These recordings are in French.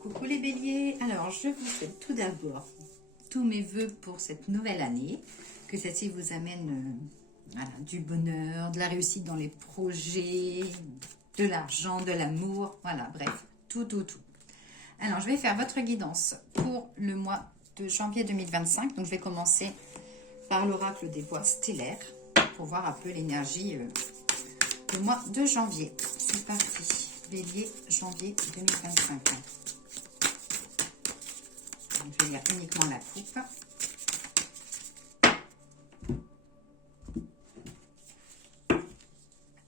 Coucou les béliers, alors je vous souhaite tout d'abord tous mes voeux pour cette nouvelle année, que celle-ci vous amène voilà, du bonheur, de la réussite dans les projets, de l'argent, de l'amour, voilà, bref, tout. Alors je vais faire votre guidance pour le mois de janvier 2025, donc je vais commencer par l'oracle des voies stellaires pour voir un peu l'énergie du mois de janvier. C'est parti, bélier, janvier 2025. Je vais lire uniquement la coupe.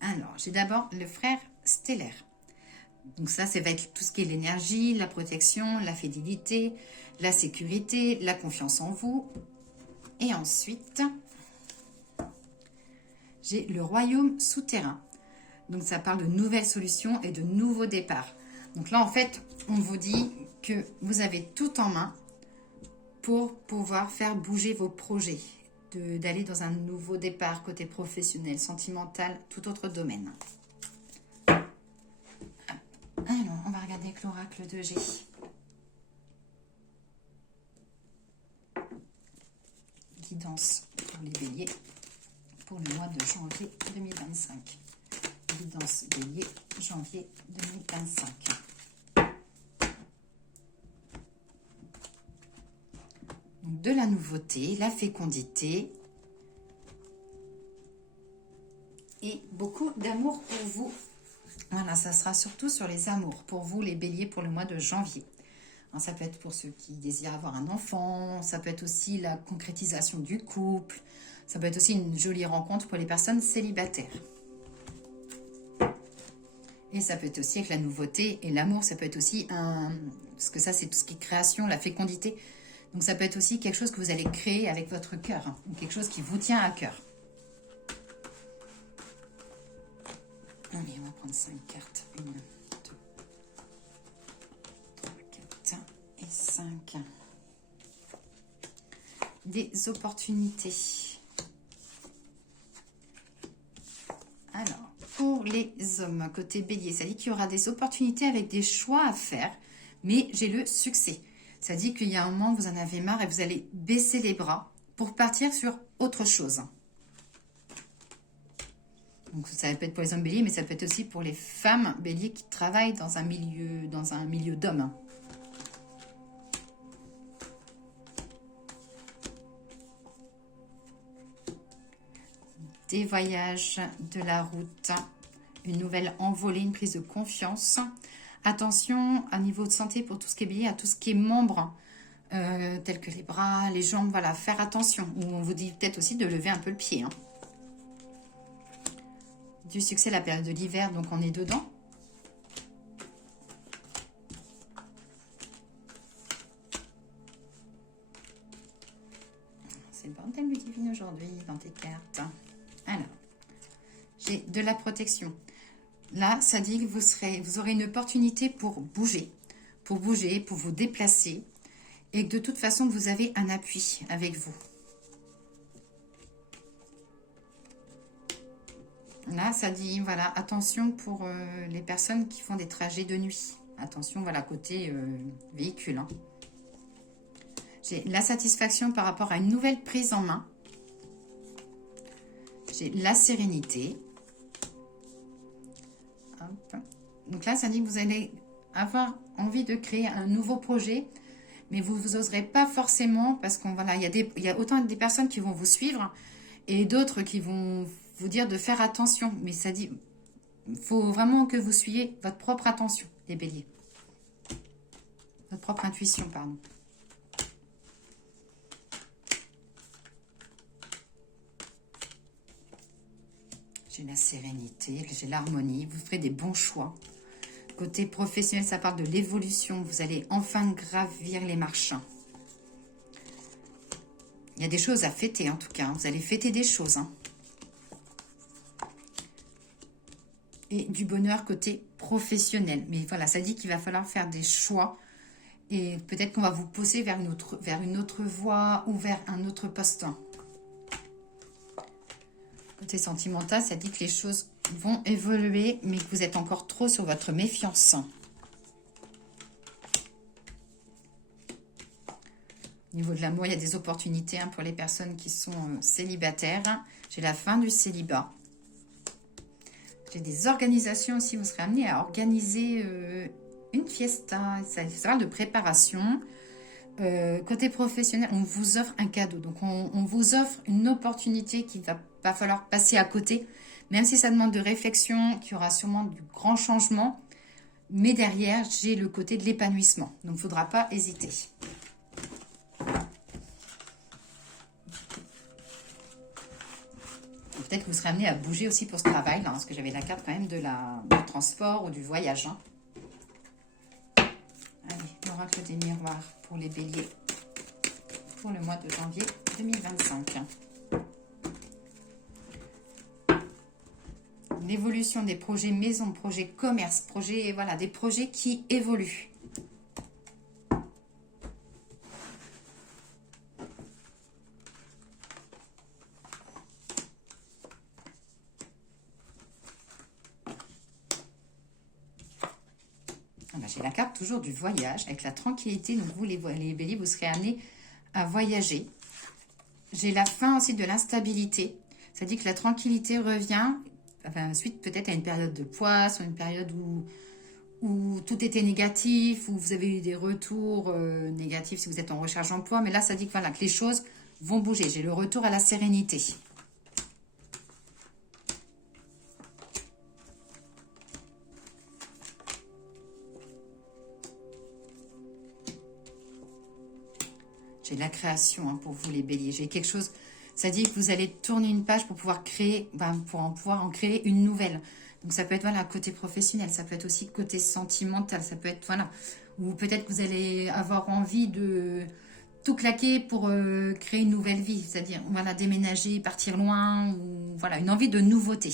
Alors, j'ai d'abord le frère stellaire. Donc ça va être tout ce qui est l'énergie, la protection, la fidélité, la sécurité, la confiance en vous. Et ensuite, j'ai le royaume souterrain. Donc ça parle de nouvelles solutions et de nouveaux départs. Donc là, en fait, on vous dit que vous avez tout en main pour pouvoir faire bouger vos projets, d'aller dans un nouveau départ côté professionnel, sentimental, tout autre domaine. Alors, on va regarder avec l'oracle de G. Guidance pour les béliers pour le mois de janvier 2025. Guidance bélier, janvier 2025. De la nouveauté, la fécondité et beaucoup d'amour pour vous. Voilà, ça sera surtout sur les amours pour vous les béliers pour le mois de janvier. Alors, ça peut être pour ceux qui désirent avoir un enfant, ça peut être aussi la concrétisation du couple, ça peut être aussi une jolie rencontre pour les personnes célibataires. Et ça peut être aussi avec la nouveauté et l'amour, ça peut être aussi parce que ça c'est tout ce qui est création, la fécondité. Donc ça peut être aussi quelque chose que vous allez créer avec votre cœur, hein, ou quelque chose qui vous tient à cœur. Allez, on va prendre 5 cartes. 1, 2, 3, 4 et 5. Des opportunités. Alors, pour les hommes, côté bélier, ça dit qu'il y aura des opportunités avec des choix à faire, mais j'ai le succès. Ça dit qu'il y a un moment, vous en avez marre et vous allez baisser les bras pour partir sur autre chose. Donc ça peut être pour les hommes béliers, mais ça peut être aussi pour les femmes béliers qui travaillent dans un milieu d'hommes. Des voyages, de la route, une nouvelle envolée, une prise de confiance. Attention à niveau de santé pour tout ce qui est bélier, à tout ce qui est membres, tels que les bras, les jambes, voilà, faire attention. Ou on vous dit peut-être aussi de lever un peu le pied. Hein. Du succès, la période de l'hiver, donc on est dedans. C'est le bordel du divin aujourd'hui dans tes cartes. Alors, j'ai de la protection. Là, ça dit que vous aurez une opportunité pour bouger, pour vous déplacer, et que de toute façon, vous avez un appui avec vous. Là, ça dit, voilà, attention pour les personnes qui font des trajets de nuit. Attention, voilà, côté véhicule. Hein. J'ai la satisfaction par rapport à une nouvelle prise en main. J'ai la sérénité. Hop. Donc là, ça dit que vous allez avoir envie de créer un nouveau projet, mais vous n'oserez pas forcément parce qu'on voilà, il y a autant des personnes qui vont vous suivre et d'autres qui vont vous dire de faire attention. Mais ça dit, il faut vraiment que vous suiviez votre propre attention, les béliers. Votre propre intuition, pardon. J'ai la sérénité, j'ai l'harmonie, vous ferez des bons choix. Côté professionnel, ça parle de l'évolution. Vous allez enfin gravir les marches. Il y a des choses à fêter en tout cas. Hein. Vous allez fêter des choses. Hein. Et du bonheur côté professionnel. Mais voilà, ça dit qu'il va falloir faire des choix. Et peut-être qu'on va vous pousser vers une autre voie ou vers un autre poste. Côté sentimental, ça dit que les choses vont évoluer, mais que vous êtes encore trop sur votre méfiance. Au niveau de l'amour, il y a des opportunités hein, pour les personnes qui sont célibataires. J'ai la fin du célibat. J'ai des organisations aussi. Vous serez amené à organiser une fiesta. Ça parle de préparation. Côté professionnel, on vous offre un cadeau. Donc, on vous offre une opportunité qu'il va pas falloir passer à côté. Même si ça demande de réflexion, qu'il y aura sûrement du grand changement. Mais derrière, j'ai le côté de l'épanouissement. Donc, il ne faudra pas hésiter. Peut-être que vous serez amené à bouger aussi pour ce travail, là, parce que j'avais la carte quand même du transport ou du voyage. Hein. Allez, l'oracle des miroirs pour les béliers pour le mois de janvier 2025. L'évolution des projets maison, projets commerce, projets, voilà, des projets qui évoluent. J'ai la carte toujours du voyage avec la tranquillité. Donc vous, les béliers, vous serez amenés à voyager. J'ai la fin aussi de l'instabilité. Ça dit que la tranquillité revient. Enfin, suite peut-être à une période de poisson, une période où tout était négatif, où vous avez eu des retours négatifs si vous êtes en recherche d'emploi. Mais là, ça dit que, voilà, que les choses vont bouger. J'ai le retour à la sérénité. J'ai la création hein, pour vous les béliers. J'ai quelque chose, ça dit que vous allez tourner une page pour pouvoir créer, pouvoir en créer une nouvelle. Donc ça peut être voilà côté professionnel, ça peut être aussi côté sentimental, ça peut être voilà, ou peut-être que vous allez avoir envie de tout claquer pour créer une nouvelle vie, c'est-à-dire voilà déménager, partir loin, ou voilà une envie de nouveauté.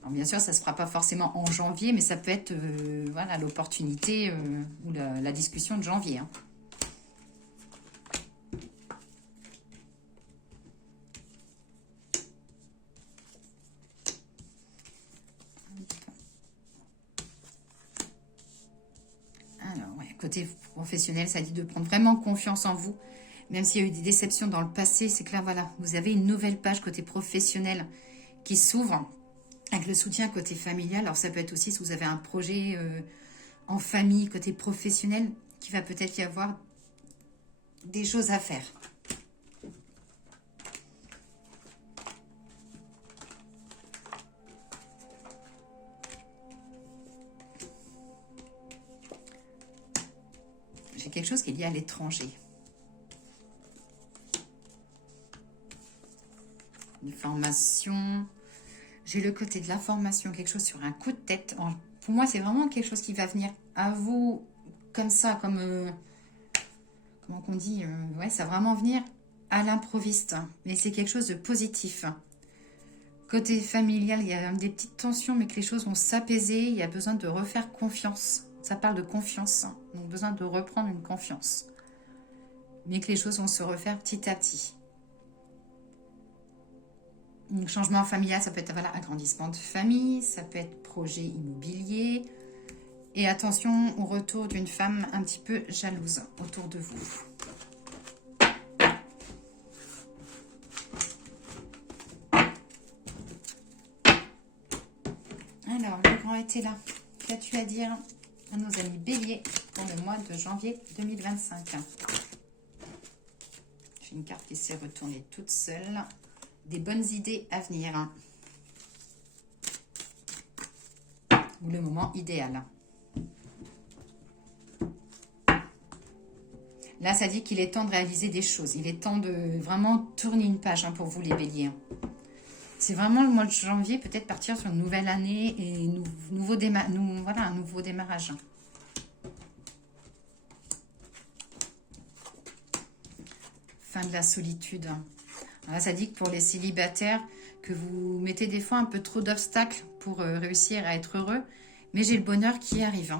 Alors bien sûr, ça ne se fera pas forcément en janvier, mais ça peut être voilà l'opportunité ou la discussion de janvier. Hein. Côté professionnel, ça dit de prendre vraiment confiance en vous. Même s'il y a eu des déceptions dans le passé, c'est que là, voilà, vous avez une nouvelle page côté professionnel qui s'ouvre avec le soutien côté familial. Alors, ça peut être aussi si vous avez un projet en famille, côté professionnel, qui va peut-être y avoir des choses à faire. J'ai quelque chose qui est lié à l'étranger. Une formation. J'ai le côté de la formation, quelque chose sur un coup de tête. Pour moi, c'est vraiment quelque chose qui va venir à vous comme ça, comme... comment qu'on dit ouais, ça va vraiment venir à l'improviste. Mais c'est quelque chose de positif. Côté familial, il y a des petites tensions, mais que les choses vont s'apaiser. Il y a besoin de refaire confiance. Ça parle de confiance. Donc, besoin de reprendre une confiance. Mais que les choses vont se refaire petit à petit. Un changement familial, ça peut être voilà, agrandissement de famille, ça peut être projet immobilier. Et attention au retour d'une femme un petit peu jalouse autour de vous. Alors, le grand était là. Qu'as-tu à dire à nos amis béliers pour le mois de janvier 2025? J'ai une carte qui s'est retournée toute seule. Des bonnes idées à venir. Ou le moment idéal. Là, ça dit qu'il est temps de réaliser des choses. Il est temps de vraiment tourner une page pour vous, les béliers. C'est vraiment le mois de janvier, peut-être partir sur une nouvelle année et voilà, un nouveau démarrage. Fin de la solitude. Là, ça dit que pour les célibataires, que vous mettez des fois un peu trop d'obstacles pour réussir à être heureux. Mais j'ai le bonheur qui arrive.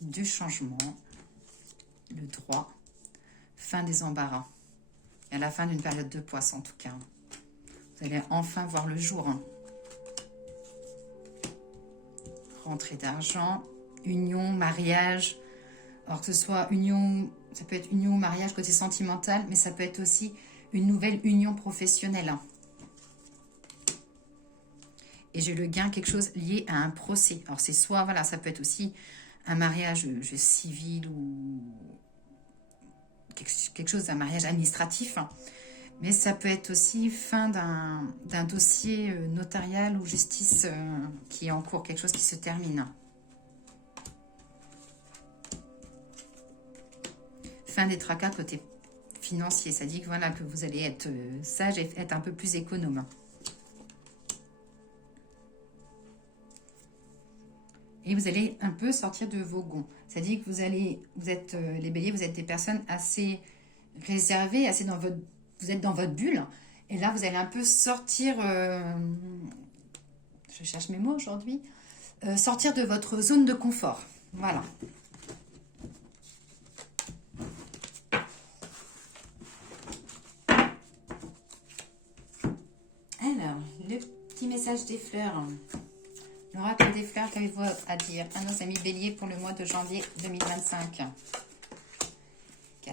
Du changement. Le droit. Fin des embarras. Et à la fin d'une période de poisse, en tout cas. Vous allez enfin voir le jour. rentrée d'argent, union, mariage. Alors que ce soit union, ça peut être union ou mariage côté sentimental, mais ça peut être aussi une nouvelle union professionnelle. Et j'ai le gain, quelque chose lié à un procès. Alors c'est soit, voilà, ça peut être aussi un mariage civil ou quelque chose d'un mariage administratif. Mais ça peut être aussi fin d'un dossier notarial ou justice qui est en cours, quelque chose qui se termine. Fin des tracas côté financier, ça dit que, voilà, que vous allez être sage et être un peu plus économe. Et vous allez un peu sortir de vos gonds. Ça dit que vous êtes les béliers, vous êtes des personnes assez réservées, assez dans votre, vous êtes dans votre bulle. Et là, vous allez un peu sortir, je cherche mes mots aujourd'hui, sortir de votre zone de confort. Voilà. Alors, le petit message des fleurs. L'oracle des fleurs, qu'avez-vous à dire à nos amis béliers pour le mois de janvier 2025?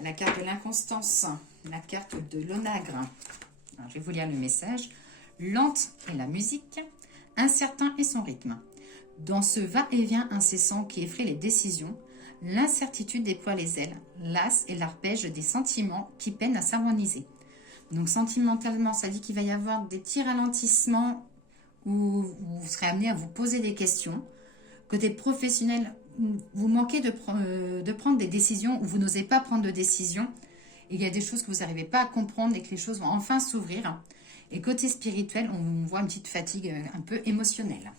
La carte de l'inconstance, la carte de l'onagre. Alors, je vais vous lire le message. Lente est la musique, incertain est son rythme. Dans ce va-et-vient incessant qui effraie les décisions, l'incertitude déploie les ailes, lasse et l'arpège des sentiments qui peinent à s'harmoniser. Donc sentimentalement, ça dit qu'il va y avoir des petits ralentissements où vous serez amené à vous poser des questions. Côté professionnel, vous manquez de prendre des décisions ou vous n'osez pas prendre de décisions. Il y a des choses que vous n'arrivez pas à comprendre et que les choses vont enfin s'ouvrir. Et côté spirituel, on voit une petite fatigue un peu émotionnelle.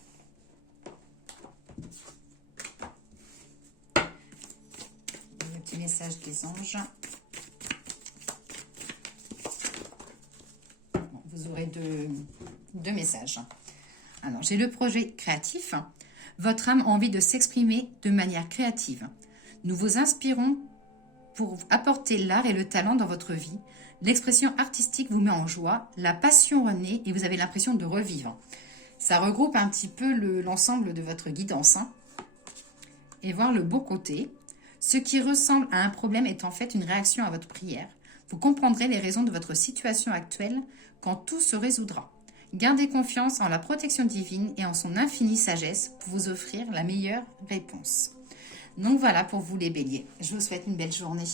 Le petit message des anges. Bon, vous aurez deux messages. Alors, j'ai le projet créatif. Votre âme a envie de s'exprimer de manière créative. Nous vous inspirons pour apporter l'art et le talent dans votre vie. L'expression artistique vous met en joie, la passion renaît et vous avez l'impression de revivre. Ça regroupe un petit peu l'ensemble de votre guidance. Et voir le beau côté. Ce qui ressemble à un problème est en fait une réaction à votre prière. Vous comprendrez les raisons de votre situation actuelle quand tout se résoudra. Gardez confiance en la protection divine et en son infinie sagesse pour vous offrir la meilleure réponse. Donc voilà pour vous les béliers. Je vous souhaite une belle journée.